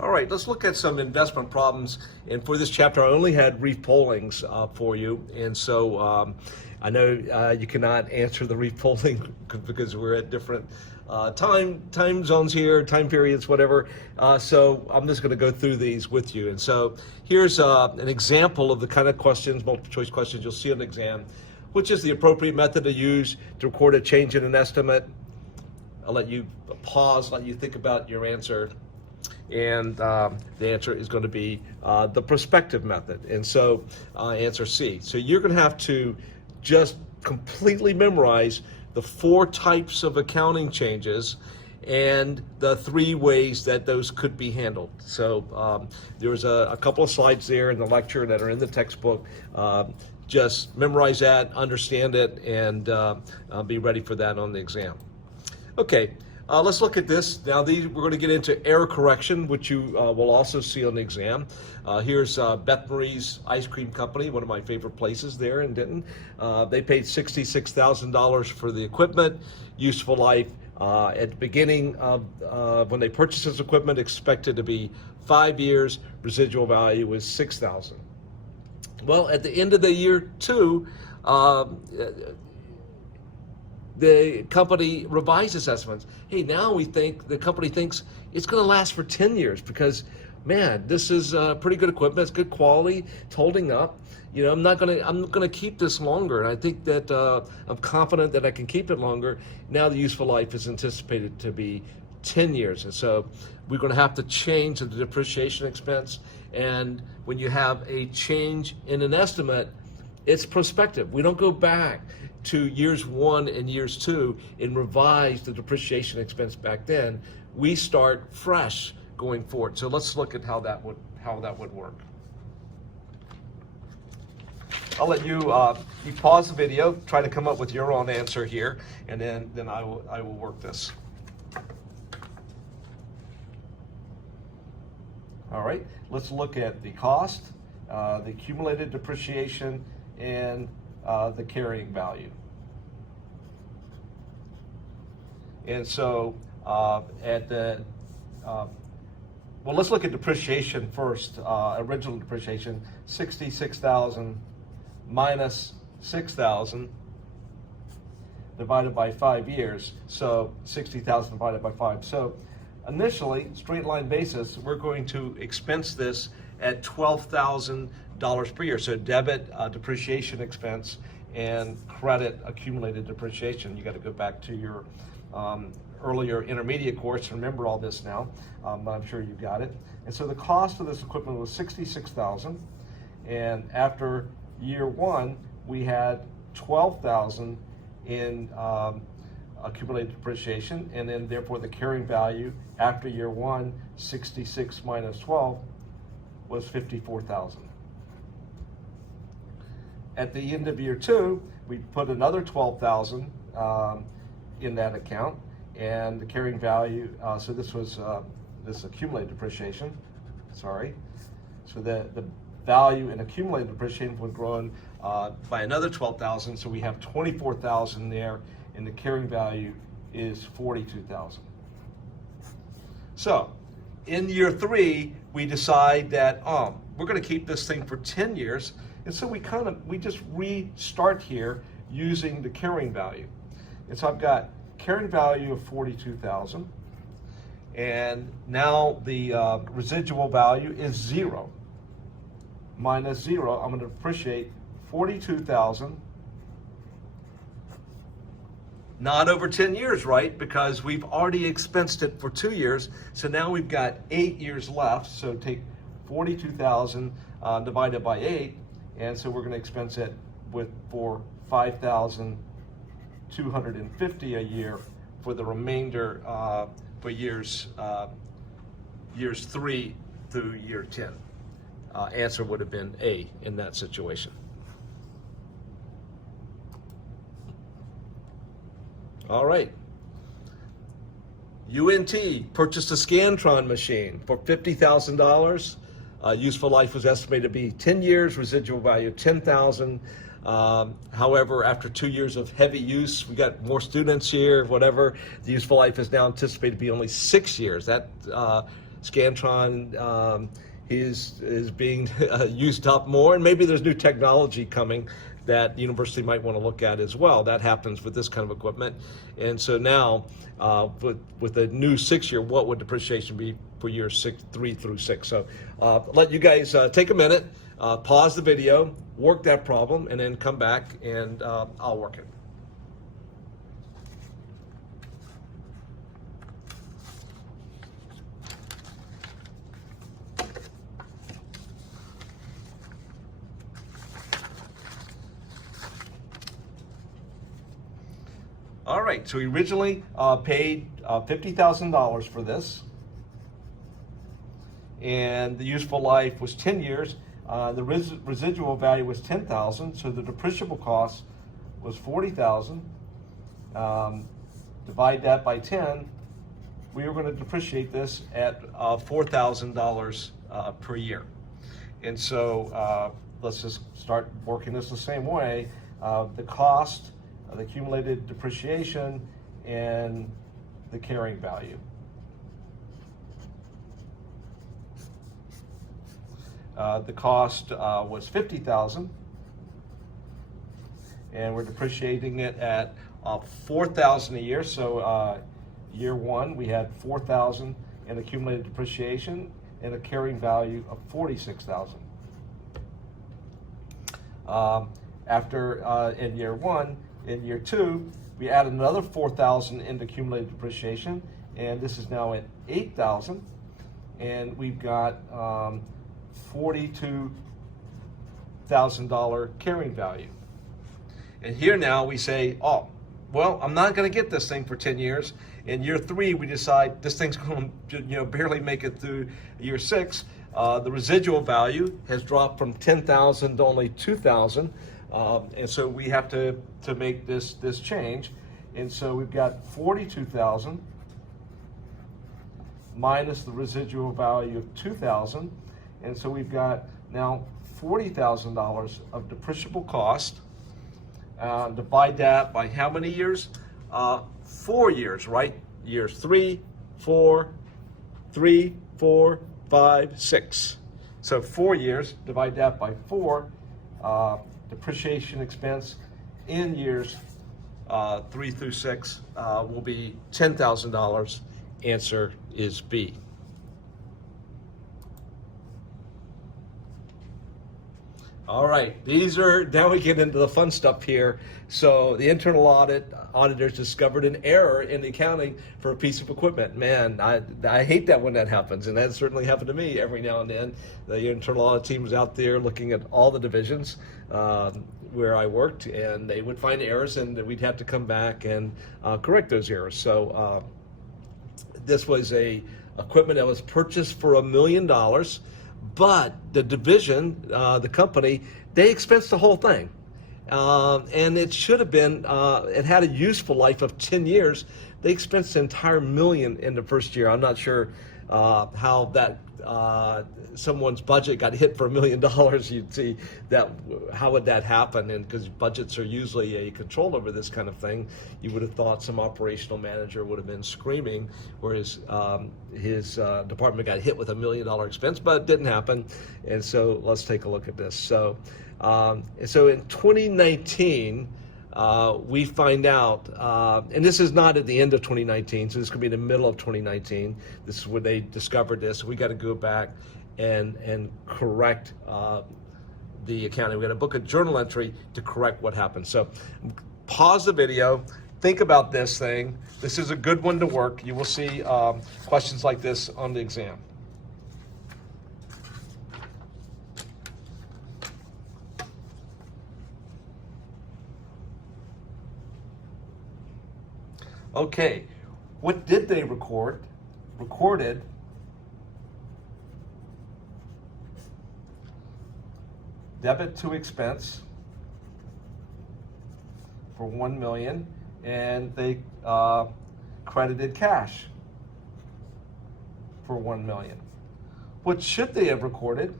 All right, let's look at some investment problems. And for this chapter, I only had Reef Pollings for you. And so I know you cannot answer the Reef Polling because we're at different time zones here, time periods, whatever. So I'm just going to go through these with you. And so here's an example of the kind of questions, multiple choice questions you'll see on the exam. Which is the appropriate method to use to record a change in an estimate? I'll let you pause, let you think about your answer. And the answer is going to be the prospective method. And so answer C. So you're going to have to just completely memorize the 4 types of accounting changes and the 3 ways that those could be handled. So there's a couple of slides there in the lecture that are in the textbook. Just memorize that, understand it, and be ready for that on the exam. Okay, let's look at this. Now we're going to get into error correction, which you will also see on the exam. Here's Beth Marie's Ice Cream Company, one of my favorite places there in Denton. They paid $66,000 for the equipment, useful life. At the beginning of when they purchased this equipment, expected to be 5 years, residual value was $6,000. Well, at the end of the year 2, the company revised assessments. Hey, now the company thinks it's going to last for 10 years because, man, this is pretty good equipment. It's good quality. It's holding up. You know, I'm going to keep this longer, and I think that I'm confident that I can keep it longer. Now the useful life is anticipated to be 10 years, and so we're going to have to change the depreciation expense. And when you have a change in an estimate, it's prospective. We don't go back to years 1 and years 2 and revise the depreciation expense back then. We start fresh going forward. So let's look at how that would work. I'll let you pause the video, try to come up with your own answer here, and then I will work this. All right, let's look at the cost, the accumulated depreciation, and the carrying value. And so well, let's look at depreciation first. Original depreciation, 66,000 minus 6,000 divided by 5 years. So 60,000 divided by 5. So initially, straight line basis, we're going to expense this at $12,000 per year. So debit depreciation expense and credit accumulated depreciation. You got to go back to your earlier intermediate course to remember all this now, but I'm sure you got it. And so the cost of this equipment was $66,000, and after year 1, we had $12,000 in accumulated depreciation, and then therefore the carrying value after year 1, 66 minus 12 was $54,000. At the end of year 2, we put another $12,000 in that account, and the carrying value, so this was this accumulated depreciation, sorry. So the value in accumulated depreciation would grow by another $12,000, so we have $24,000 there, and the carrying value is $42,000. So in year 3, we decide that we're going to keep this thing for 10 years, and so we just restart here using the carrying value. And so I've got carrying value of $42,000, and now the residual value is 0. Minus 0, I'm going to depreciate $42,000, not over 10 years, right? Because we've already expensed it for 2 years, so now we've got 8 years left. So take 42,000 divided by 8, and so we're going to expense it for $5,250 a year for the remainder for years 3 through year 10. Answer would have been A in that situation. All right. UNT purchased a Scantron machine for $50,000. Useful life was estimated to be 10 years, residual value $10,000. However, after 2 years of heavy use, we got more students here, whatever, the useful life is now anticipated to be only 6 years. That Scantron is being used up more, and maybe there's new technology coming that the university might want to look at as well. That happens with this kind of equipment. And so now, with a new 6-year, what would depreciation be for year 3 through 6? So let you guys take a minute, pause the video, work that problem, and then come back and I'll work it. All right, so we originally paid $50,000 for this, and the useful life was 10 years. The residual value was $10,000, so the depreciable cost was $40,000. Divide that by 10, we are going to depreciate this at $4,000 per year. And so let's just start working this the same way. The cost, the accumulated depreciation, and the carrying value. The cost was $50,000, and we're depreciating it at $4,000 a year. So year 1, we had $4,000 in accumulated depreciation and a carrying value of $46,000. After in year 1, in year 2, we add another $4,000 into accumulated depreciation, and this is now at $8,000, and we've got $42,000 carrying value. And here now we say, oh, well, I'm not going to get this thing for 10 years. In year 3, we decide this thing's going to barely make it through year 6. The residual value has dropped from $10,000 to only $2,000. And so we have to make this change. And so we've got $42,000 minus the residual value of $2,000. And so we've got now $40,000 of depreciable cost. Divide that by how many years? 4 years, right? Years 3, 4, 5, 6. So 4 years, divide that by 4. Depreciation expense in years 3 through 6 will be $10,000. Answer is B. All right, now we get into the fun stuff here. So the internal auditors discovered an error in the accounting for a piece of equipment. Man, I hate that when that happens, and that certainly happened to me every now and then. The internal audit team was out there looking at all the divisions where I worked, and they would find errors, and we'd have to come back and correct those errors. So this was a equipment that was purchased for $1 million. But the division, the company, they expensed the whole thing. And it should have been, it had a useful life of 10 years. They expensed the entire $1 million in the first year. I'm not sure how that someone's budget got hit for $1 million. You'd see that, how would that happen? And because budgets are usually a control over this kind of thing, you would have thought some operational manager would have been screaming, whereas his department got hit with $1 million expense, but it didn't happen. And so let's take a look at this. So in 2019, we find out, and this is not at the end of 2019, so this could be in the middle of 2019. This is when they discovered this. We got to go back and correct the accounting. We got to book a journal entry to correct what happened. So pause the video, think about this thing. This is a good one to work. You will see questions like this on the exam. Okay, what did they record? Recorded debit to expense for $1 million, and they credited cash for $1 million. What should they have recorded?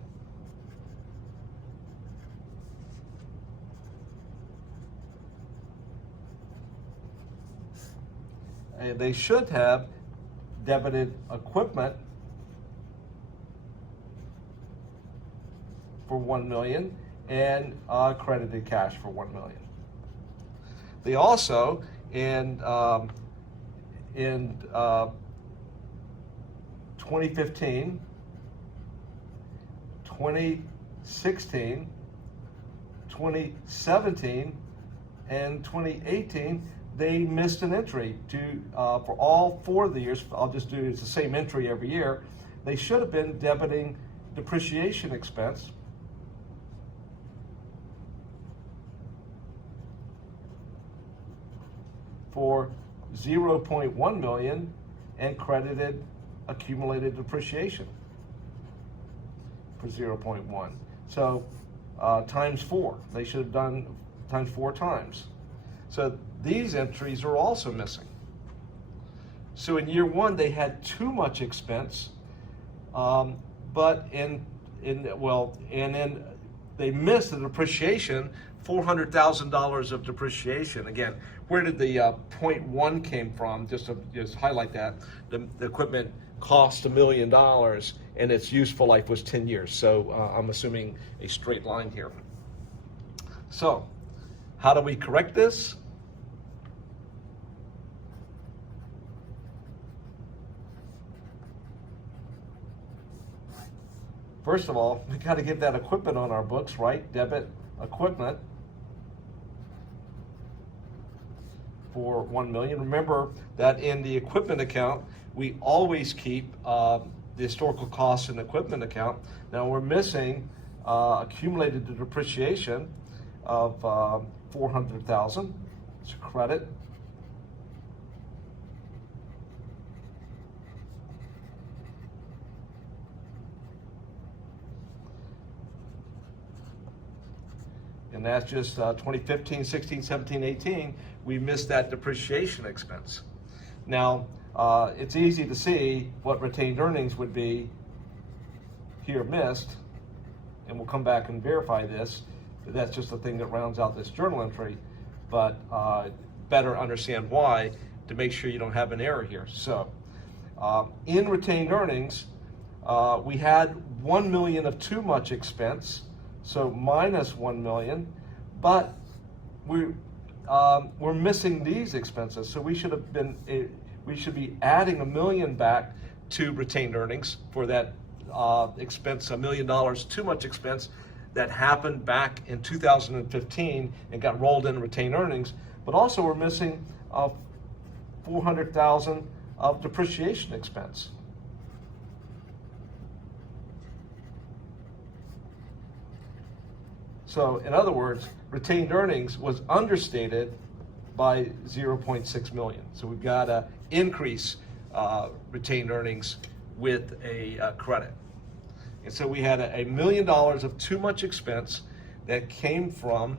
They should have debited equipment for $1 million and credited cash for $1 million. They also, in 2015, 2016, 2017, and 2018, they missed an entry for all 4 of the years. I'll just do it's the same entry every year. They should have been debiting depreciation expense for $0.1 million and credited accumulated depreciation for 0.1. So times 4. They should have done times 4 times. So these entries are also missing. So in year 1 they had too much expense, but and then they missed the depreciation, $400,000 of depreciation. Again, where did the 0.1 came from? Just highlight that. The equipment cost $1 million and its useful life was 10 years. So I'm assuming a straight line here. So how do we correct this? First of all, we got to get that equipment on our books, right? Debit equipment for $1 million. Remember that in the equipment account, we always keep the historical costs in the equipment account. Now we're missing accumulated depreciation of $400,000. It's a credit. And that's just 2015, 16, 17, 18, we missed that depreciation expense. Now, it's easy to see what retained earnings would be here missed, and we'll come back and verify this. That's just the thing that rounds out this journal entry, but better understand why to make sure you don't have an error here. So, in retained earnings, we had $1 million of too much expense, so minus $1 million, but we're missing these expenses. So we should be adding $1 million back to retained earnings for that expense, $1 million too much expense that happened back in 2015 and got rolled in retained earnings. But also we're missing $400,000 of depreciation expense. So in other words, retained earnings was understated by 0.6 million. So we've got to increase retained earnings with a credit. And so we had $1 million of too much expense that came from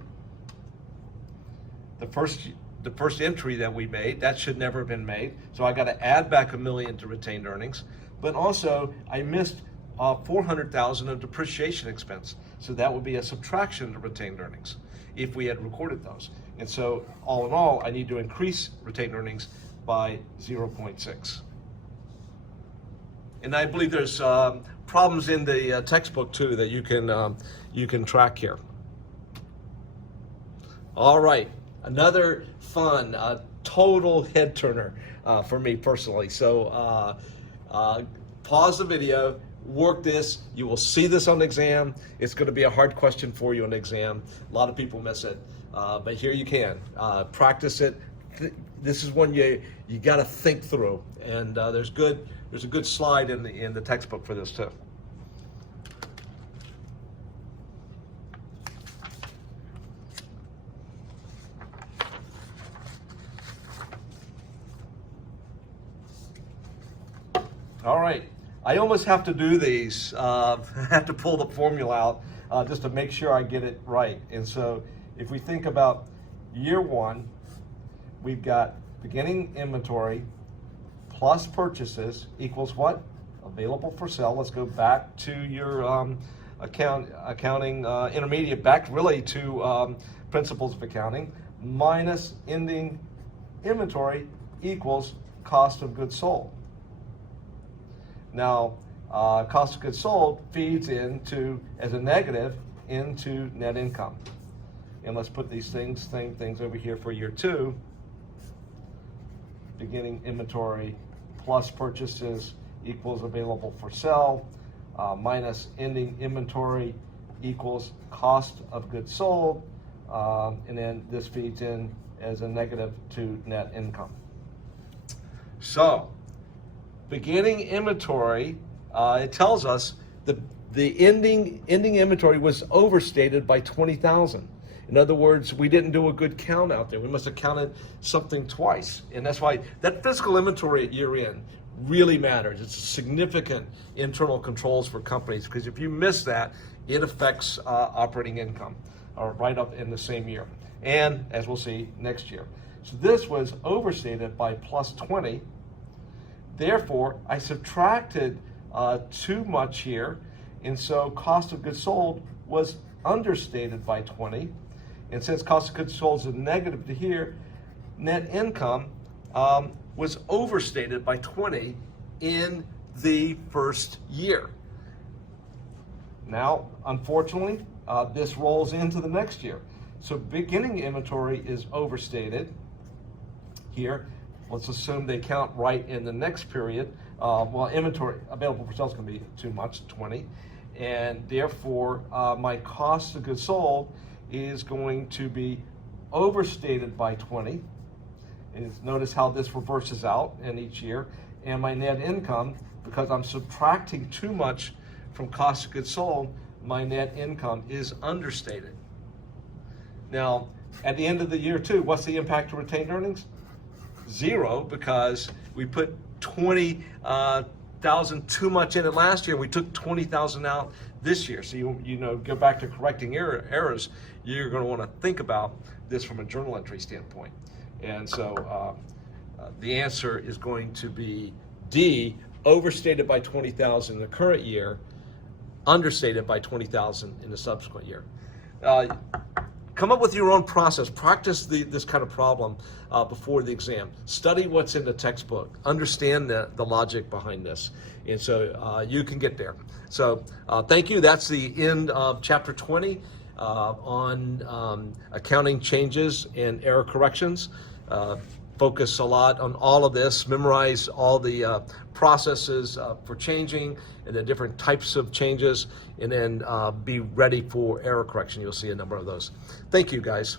the first entry that we made. That should never have been made. So I got to add back $1 million to retained earnings. But also I missed $400,000 of depreciation expense. So that would be a subtraction to retained earnings if we had recorded those. And so all in all, I need to increase retained earnings by 0.6. And I believe there's problems in the textbook too that you can track here. All right, another fun, total head turner for me personally. So pause the video, work this. You will see this on the exam. It's going to be a hard question for you on the exam. A lot of people miss it, but here you can practice it. This is one you got to think through, and there's a good slide in the textbook for this too. All right. I almost have to do these. I have to pull the formula out just to make sure I get it right. And so if we think about year 1, we've got beginning inventory plus purchases equals what? Available for sale. Let's go back to your accounting intermediate, back really to principles of accounting, minus ending inventory equals cost of goods sold. Now, cost of goods sold feeds into, as a negative, into net income. And let's put these same things over here for year 2. Beginning inventory plus purchases equals available for sale, minus ending inventory equals cost of goods sold, and then this feeds in as a negative to net income. So, beginning inventory, it tells us the ending inventory was overstated by 20,000. In other words, we didn't do a good count out there. We must have counted something twice. And that's why that physical inventory at year end really matters. It's significant internal controls for companies, because if you miss that, it affects operating income right up in the same year. And as we'll see next year. So this was overstated by plus 20. Therefore, I subtracted too much here. And so cost of goods sold was understated by 20. And since cost of goods sold is a negative to here, net income was overstated by 20 in the first year. Now, unfortunately, this rolls into the next year. So beginning inventory is overstated here. Let's assume they count right in the next period. Well, inventory available for sale is going to be too much, 20. And therefore, my cost of goods sold is going to be overstated by 20. And notice how this reverses out in each year. And my net income, because I'm subtracting too much from cost of goods sold, my net income is understated. Now, at the end of the year 2, what's the impact to retained earnings? 0, because we put 20,000 too much in it last year. We took 20,000 out this year. So you know, go back to correcting errors. You're going to want to think about this from a journal entry standpoint. And so the answer is going to be D, overstated by 20,000 in the current year, understated by 20,000 in the subsequent year. Come up with your own process. Practice this kind of problem before the exam. Study what's in the textbook. Understand the logic behind this. And so you can get there. So thank you. That's the end of chapter 20 on accounting changes and error corrections. Focus a lot on all of this. Memorize all the processes for changing and the different types of changes, and then be ready for error correction. You'll see a number of those. Thank you, guys.